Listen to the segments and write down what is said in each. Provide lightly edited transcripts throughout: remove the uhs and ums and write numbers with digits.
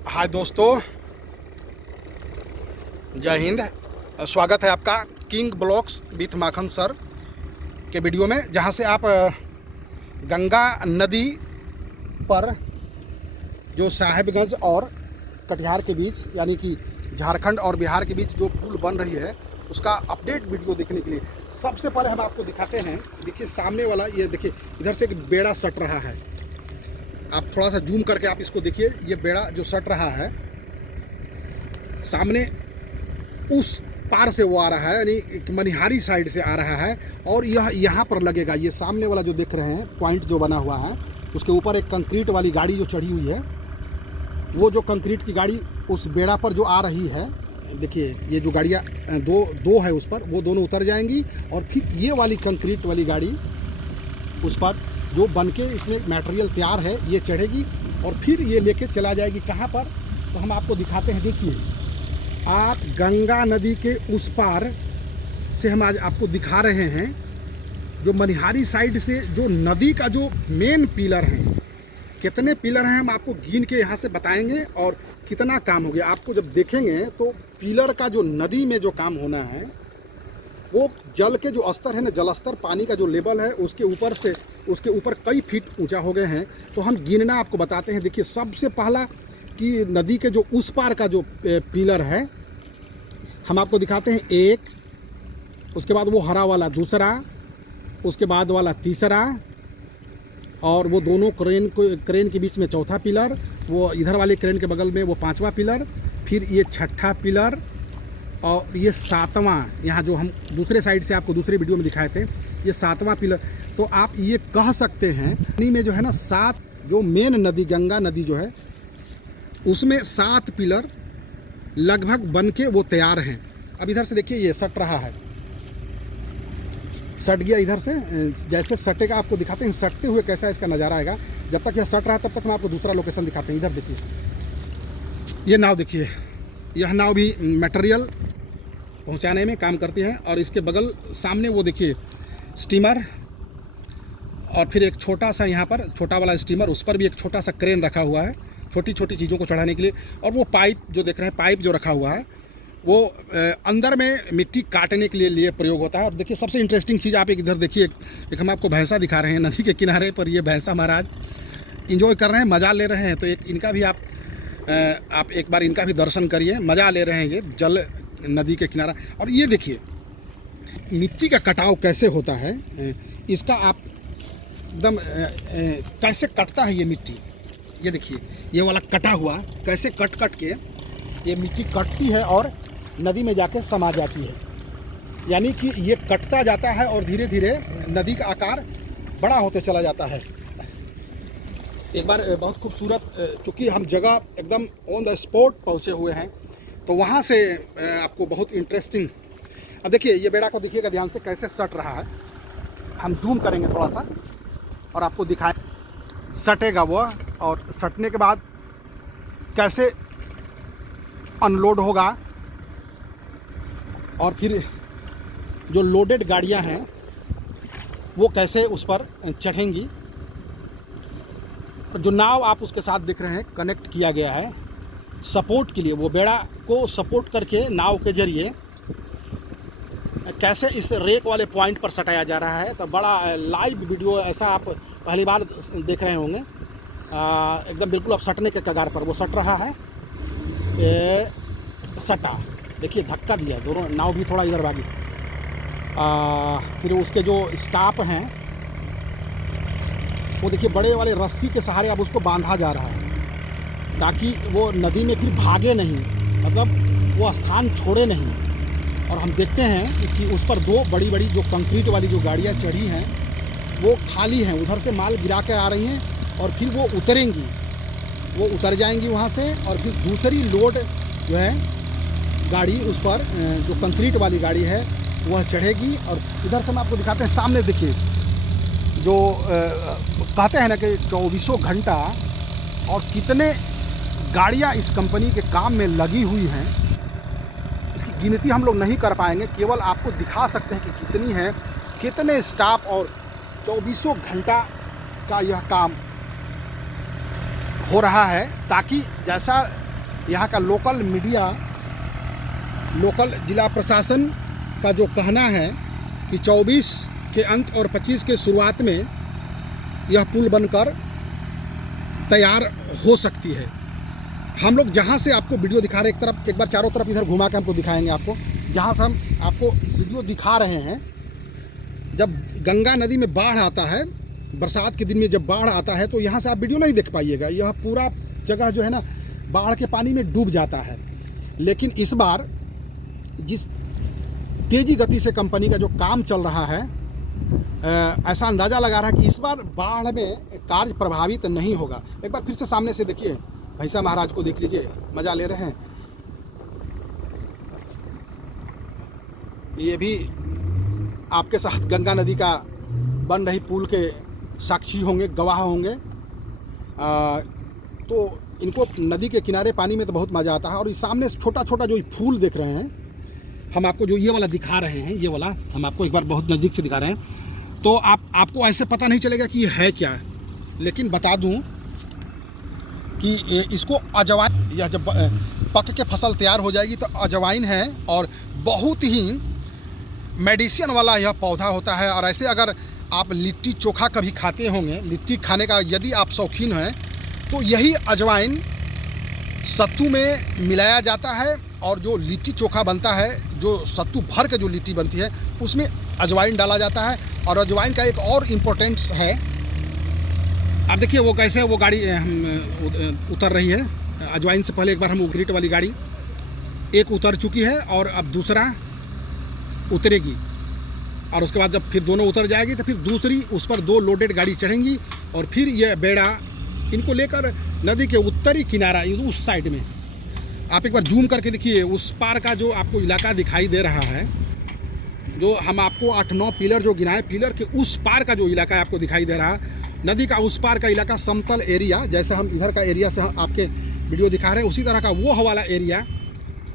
हाय दोस्तों, जय हिंद। स्वागत है आपका king blogs with Makhan sir के वीडियो में, जहां से आप गंगा नदी पर जो साहेबगंज और कटिहार के बीच, यानी कि झारखंड और बिहार के बीच जो पुल बन रही है उसका अपडेट वीडियो देखने के लिए सबसे पहले हम आपको दिखाते हैं। देखिए सामने वाला, ये देखिए इधर से एक बेड़ा सट रहा है। आप थोड़ा सा जूम करके आप इसको देखिए, ये बेड़ा जो सट रहा है सामने उस पार से वो आ रहा है, यानी मनिहारी साइड से आ रहा है और यह यहाँ पर लगेगा। ये सामने वाला जो देख रहे हैं पॉइंट जो बना हुआ है, उसके ऊपर एक कंक्रीट वाली गाड़ी जो चढ़ी हुई है, वो जो कंक्रीट की गाड़ी उस बेड़ा पर जो आ रही है, देखिए ये जो गाड़ियाँ दो है उस पर, वो दोनों उतर जाएंगी और फिर ये वाली कंक्रीट वाली गाड़ी उस पर जो बनके इसमें मटेरियल तैयार है ये चढ़ेगी और फिर ये लेके चला जाएगी कहाँ पर, तो हम आपको दिखाते हैं। देखिए आप गंगा नदी के उस पार से हम आज आपको दिखा रहे हैं, जो मनिहारी साइड से जो नदी का जो मेन पिलर है, कितने पिलर हैं हम आपको गिन के यहाँ से बताएंगे और कितना काम हो गया। आपको जब देखेंगे तो पिलर का जो नदी में जो काम होना है, वो जल के जो स्तर है ना, जल स्तर पानी का जो लेवल है उसके ऊपर से उसके ऊपर कई फीट ऊंचा हो गए हैं। तो हम गिनना आपको बताते हैं। देखिए सबसे पहला कि नदी के जो उस पार का जो पिलर है हम आपको दिखाते हैं, एक, उसके बाद वो हरा वाला दूसरा, उसके बाद वाला तीसरा, और वो दोनों क्रेन के बीच में चौथा पिलर, वो इधर वाले क्रेन के बगल में वो पांचवा पिलर, फिर ये छठा पिलर और ये सातवां, यहाँ जो हम दूसरे साइड से आपको दूसरे वीडियो में दिखाए थे, ये सातवां पिलर। तो आप ये कह सकते हैं नदी में जो है ना, सात, जो मेन नदी गंगा नदी जो है उसमें 7 पिलर लगभग बन के वो तैयार हैं। अब इधर से देखिए ये सट रहा है, सट गया इधर से। जैसे सटेगा आपको दिखाते हैं सटते हुए कैसा इसका नज़ारा आएगा। जब तक यह सट रहा है तब तक हम आपको दूसरा लोकेशन दिखाते हैं। इधर देखिए ये नाव, देखिए यह नाव भी मटेरियल पहुंचाने में काम करती है और इसके बगल सामने वो देखिए स्टीमर, और फिर एक छोटा सा यहाँ पर छोटा वाला स्टीमर, उस पर भी एक छोटा सा क्रेन रखा हुआ है छोटी छोटी चीज़ों को चढ़ाने के लिए। और वो पाइप जो देख रहे हैं, पाइप जो रखा हुआ है वो अंदर में मिट्टी काटने के लिए प्रयोग होता है। और देखिए सबसे इंटरेस्टिंग चीज़ आप एक इधर देखिए, एक हम आपको भैंसा दिखा रहे हैं नदी के किनारे पर। ये भैंसा महाराज इंजॉय कर रहे हैं, मज़ा ले रहे हैं। तो एक इनका भी आप एक बार इनका भी दर्शन करिए, मज़ा ले रहे हैं ये जल नदी के किनारा। और ये देखिए मिट्टी का कटाव कैसे होता है, इसका आप एकदम कैसे कटता है ये मिट्टी। ये देखिए ये वाला कटा हुआ कैसे कट के ये मिट्टी कटती है और नदी में जाके समा जाती है। यानी कि ये कटता जाता है और धीरे धीरे नदी का आकार बड़ा होते चला जाता है। एक बार बहुत खूबसूरत, क्योंकि हम जगह एकदम ऑन द स्पॉट पहुँचे हुए हैं, तो वहाँ से आपको बहुत इंटरेस्टिंग। अब देखिए ये बेड़ा को देखिएगा ध्यान से कैसे सट रहा है। हम जूम करेंगे थोड़ा सा और आपको दिखाएं, सटेगा वो, और सटने के बाद कैसे अनलोड होगा और फिर जो लोडेड गाड़ियां हैं वो कैसे उस पर चढ़ेंगी। जो नाव आप उसके साथ दिख रहे हैं कनेक्ट किया गया है सपोर्ट के लिए, वो बेड़ा को सपोर्ट करके नाव के जरिए कैसे इस रेक वाले पॉइंट पर सटाया जा रहा है। तो बड़ा लाइव वीडियो ऐसा आप पहली बार देख रहे होंगे। एकदम बिल्कुल अब सटने के कगार पर वो सट रहा है। सटा, देखिए धक्का दिया, दोनों नाव भी थोड़ा इधर भागी। फिर उसके जो स्टाफ हैं वो देखिए बड़े वाले रस्सी के सहारे अब उसको बांधा जा रहा है ताकि वो नदी में फिर भागे नहीं, मतलब वो स्थान छोड़े नहीं। और हम देखते हैं कि उस पर 2 बड़ी बड़ी जो कंक्रीट वाली जो गाड़ियाँ चढ़ी हैं वो खाली हैं, उधर से माल गिरा के आ रही हैं और फिर वो उतरेंगी, वो उतर जाएंगी वहाँ से और फिर दूसरी लोड जो है गाड़ी उस पर जो कंक्रीट वाली गाड़ी है वह चढ़ेगी। और इधर से हम आपको दिखाते हैं, सामने देखिए जो कहते हैं ना कि 24 घंटा और कितने गाड़ियाँ इस कंपनी के काम में लगी हुई हैं, इसकी गिनती हम लोग नहीं कर पाएंगे, केवल आपको दिखा सकते हैं कि कितनी है, कितने स्टाफ, और 24 घंटा का यह काम हो रहा है ताकि जैसा यहाँ का लोकल मीडिया, लोकल जिला प्रशासन का जो कहना है कि 24 के अंत और 25 के शुरुआत में यह पुल बनकर तैयार हो सकती है। हम लोग जहाँ से आपको वीडियो दिखा रहे हैं, एक बार चारों तरफ इधर घुमा के हमको दिखाएंगे आपको, जहाँ से हम आपको वीडियो दिखा रहे हैं, जब गंगा नदी में बाढ़ आता है, बरसात के दिन में जब बाढ़ आता है तो यहाँ से आप वीडियो नहीं देख पाइएगा, यह पूरा जगह जो है ना बाढ़ के पानी में डूब जाता है। लेकिन इस बार जिस तेज़ी गति से कंपनी का जो काम चल रहा है, ऐसा अंदाज़ा लगा रहा है कि इस बार बाढ़ में कार्य प्रभावित नहीं होगा। एक बार फिर से सामने से देखिए, भैंसा महाराज को देख लीजिए, मज़ा ले रहे हैं। ये भी आपके साथ गंगा नदी का बन रही पुल के साक्षी होंगे, गवाह होंगे। तो इनको नदी के किनारे पानी में तो बहुत मज़ा आता है। और इस सामने छोटा छोटा जो फूल देख रहे हैं, हम आपको जो ये वाला दिखा रहे हैं, ये वाला हम आपको एक बार बहुत नज़दीक से दिखा रहे हैं, तो आपको ऐसे पता नहीं चलेगा कि ये है क्या। लेकिन बता दूं कि इसको अजवाइन, या जब पक के फसल तैयार हो जाएगी तो अजवाइन है, और बहुत ही मेडिसिन वाला यह पौधा होता है। और ऐसे अगर आप लिट्टी चोखा कभी खाते होंगे, लिट्टी खाने का यदि आप शौकीन हैं, तो यही अजवाइन सत्तू में मिलाया जाता है, और जो लिट्टी चोखा बनता है, जो सत्तू भर के जो लिट्टी बनती है, उसमें अजवाइन डाला जाता है। और अजवाइन का एक और इम्पोर्टेंस है, आप देखिए वो कैसे वो गाड़ी हम उतर रही है। अजवाइन से पहले एक बार हम उगरीट वाली गाड़ी एक उतर चुकी है, और अब दूसरा उतरेगी, और उसके बाद जब फिर दोनों उतर जाएगी तो फिर दूसरी उस पर 2 लोडेड गाड़ी चढ़ेंगी, और फिर ये बेड़ा इनको लेकर नदी के उत्तरी किनारा उस साइड में, आप एक बार जूम करके देखिए, उस पार का जो आपको इलाका दिखाई दे रहा है, जो हम आपको 8-9 पिलर जो गिनाए, पिलर के उस पार का जो इलाका आपको दिखाई दे रहा है, नदी का उस पार का इलाका समतल एरिया, जैसे हम इधर का एरिया से आपके वीडियो दिखा रहे हैं, उसी तरह का वो वाला एरिया,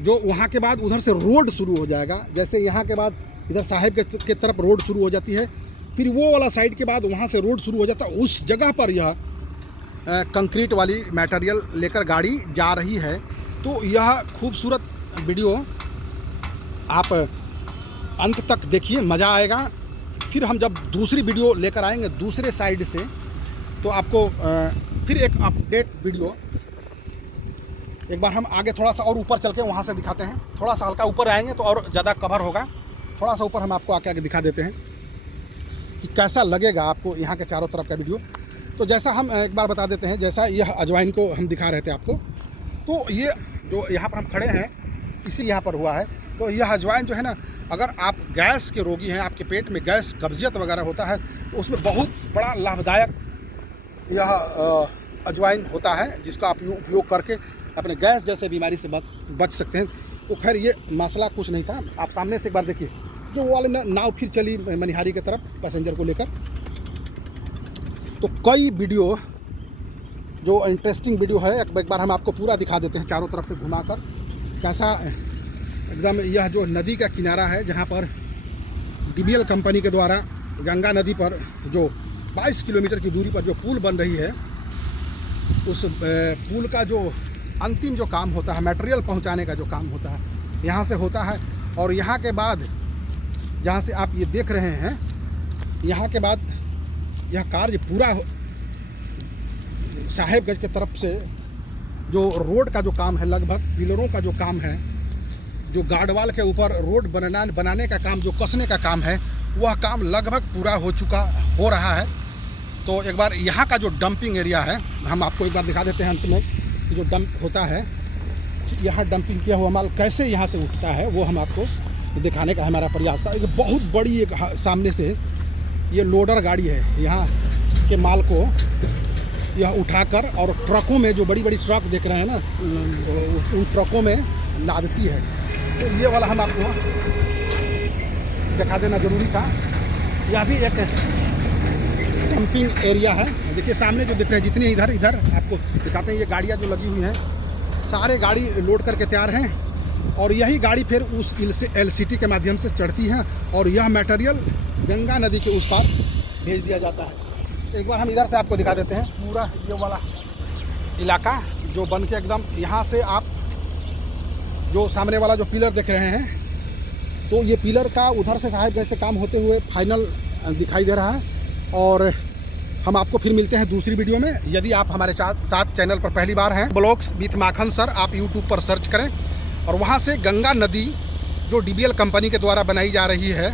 जो वहाँ के बाद उधर से रोड शुरू हो जाएगा। जैसे यहाँ के बाद इधर साहिब के तरफ रोड शुरू हो जाती है, फिर वो वाला साइड के बाद वहाँ से रोड शुरू हो जाता है, उस जगह पर यह कंक्रीट वाली मटेरियल लेकर गाड़ी जा रही है। तो यह खूबसूरत वीडियो आप अंत तक देखिए, मज़ा आएगा। फिर हम जब दूसरी वीडियो लेकर आएंगे दूसरे साइड से, तो आपको फिर एक अपडेट वीडियो, एक बार हम आगे थोड़ा सा और ऊपर चल के वहाँ से दिखाते हैं। थोड़ा सा हल्का ऊपर आएंगे तो और ज़्यादा कवर होगा। थोड़ा सा ऊपर हम आपको आके दिखा देते हैं कि कैसा लगेगा आपको यहाँ के चारों तरफ का वीडियो। तो जैसा हम एक बार बता देते हैं, जैसा यह अजवाइन को हम दिखा रहे थे आपको, तो ये जो यहाँ पर हम खड़े हैं इसी यहाँ पर हुआ है। तो यह अजवाइन जो है ना, अगर आप गैस के रोगी हैं, आपके पेट में गैस कब्जियत वगैरह होता है, तो उसमें बहुत बड़ा लाभदायक यह अजवाइन होता है, जिसका आप उपयोग करके अपने गैस जैसे बीमारी से बच सकते हैं। तो खैर ये मसला कुछ नहीं था। आप सामने से एक बार देखिए, जो वो वाले नाव फिर चली मनिहारी की तरफ पैसेंजर को लेकर। तो कई वीडियो जो इंटरेस्टिंग वीडियो है, एक बार हम आपको पूरा दिखा देते हैं चारों तरफ से घुमाकर, कैसा एकदम यह जो नदी का किनारा है, जहाँ पर DBL कंपनी के द्वारा गंगा नदी पर जो 22 किलोमीटर की दूरी पर जो पुल बन रही है, उस पुल का जो अंतिम जो काम होता है, मटेरियल पहुंचाने का जो काम होता है, यहाँ से होता है। और यहाँ के बाद जहाँ से आप ये देख रहे हैं, यहाँ के बाद यह कार्य पूरा साहेबगंज की तरफ से जो रोड का जो काम है, लगभग पिलरों का जो काम है, जो गार्डवाल के ऊपर रोड बनाने का काम, जो कसने का काम है, वह काम लगभग पूरा हो रहा है। तो एक बार यहाँ का जो डंपिंग एरिया है, हम आपको एक बार दिखा देते हैं अंत में, कि जो डंप होता है, यहाँ डंपिंग किया हुआ माल कैसे यहाँ से उठता है, वो हम आपको दिखाने का हमारा प्रयास था। एक बहुत बड़ी एक सामने से ये लोडर गाड़ी है, यहाँ के माल को यह उठाकर और ट्रकों में, जो बड़ी बड़ी ट्रक देख रहे हैं ना, उन ट्रकों में लादती है। तो ये वाला हम आपको दिखा देना ज़रूरी था। यह भी एक डंपिंग एरिया है। देखिए सामने जो दिख रहे हैं, जितने इधर आपको दिखाते हैं, ये गाड़ियाँ जो लगी हुई हैं, सारे गाड़ी लोड करके तैयार हैं, और यही गाड़ी फिर उस LCT के माध्यम से चढ़ती है, और यह मटेरियल गंगा नदी के उस पार भेज दिया जाता है। एक बार हम इधर से आपको दिखा देते हैं पूरा ये वाला इलाका, जो बन के एकदम यहाँ से आप जो सामने वाला जो पिलर देख रहे हैं, तो ये पिलर का उधर से साहिबगंज से काम होते हुए फाइनल दिखाई दे रहा है। और हम आपको फिर मिलते हैं दूसरी वीडियो में। यदि आप हमारे साथ चैनल पर पहली बार हैं, ब्लॉग्स विथ माखन सर आप यूट्यूब पर सर्च करें और वहाँ से गंगा नदी जो DBL कंपनी के द्वारा बनाई जा रही है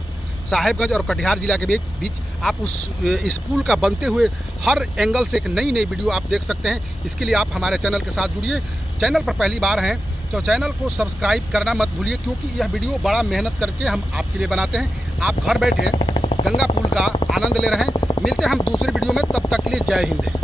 साहिबगंज और कटिहार जिला के बीच आप इस पुल का बनते हुए हर एंगल से एक नई वीडियो आप देख सकते हैं। इसके लिए आप हमारे चैनल के साथ जुड़िए। चैनल पर पहली बार हैं तो चैनल को सब्सक्राइब करना मत भूलिए, क्योंकि यह वीडियो बड़ा मेहनत करके हम आपके लिए बनाते हैं। आप घर बैठे गंगा पुल का आनंद ले रहे हैं। मिलते हैं हम दूसरी वीडियो में, तब तक के लिए जय हिंद।